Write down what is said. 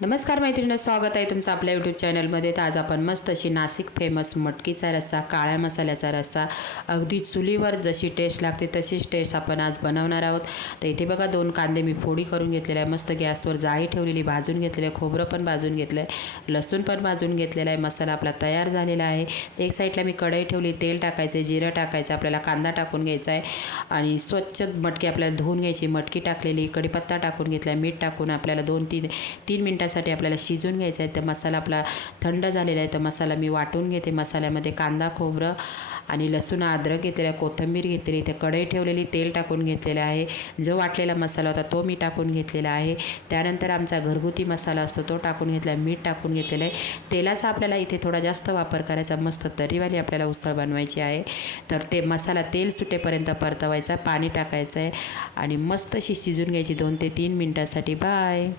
नमस्कार मैत्रिणी स्वागत आहे तुमचं आपल्या यूट्यूब चॅनलमध्ये तर आज आपण मस्त अशी नाशिक फेमस मटकीचा रस्सा काळ्या मसाल्याचा रस्सा अगदी चुलीवर जशी टेस्ट लागते तशीच टेस्ट आपण आज बनवणार आहोत. तर इथे बघा दोन कांदे मी फोडी करून घेतलेले आहे मस्त गॅसवर जाळी ठेवलेली भाजून घेतलेलं आहे खोबरं पण भाजून घेतलं आहे लसूण पण भाजून घेतलेला आहे. मसाला आपला तयार झालेला आहे. एक साईडला मी कढई ठेवली तेल टाकायचं आहे जिरं टाकायचं आपल्याला कांदा टाकून घ्यायचा आहे. आणि स्वच्छ मटकी आपल्याला धुवून घ्यायची मटकी टाकलेली कडीपत्ता टाकून घेतला मीठ टाकून आपल्याला दोन तीन तीन मिनटात त्यासाठी आपल्याला शिजून घ्यायचं आहे. तर मसाला आपला थंड झालेला आहे. तर मसाला मी वाटून घेते. मसाल्यामध्ये कांदा खोबरं आणि लसूण अद्रक घेतलेला आहे. कोथिंबीर घेतलेली इथे कढई ठेवलेली तेल टाकून घेतलेलं आहे. जो वाटलेला मसाला होता तो मी टाकून घेतलेला आहे. त्यानंतर आमचा घरगुती मसाला असतो तो टाकून घेतला आहे मीठ टाकून घेतलेलं आहे. तेलाचा आपल्याला इथे थोडा जास्त वापर करायचा. मस्त तरीवाली आपल्याला उसळ बनवायची आहे. तर ते मसाला तेल सुटेपर्यंत परतवायचा. पाणी टाकायचं आहे. आणि मस्त अशी शिजून घ्यायची दोन ते तीन मिनटासाठी. बाय.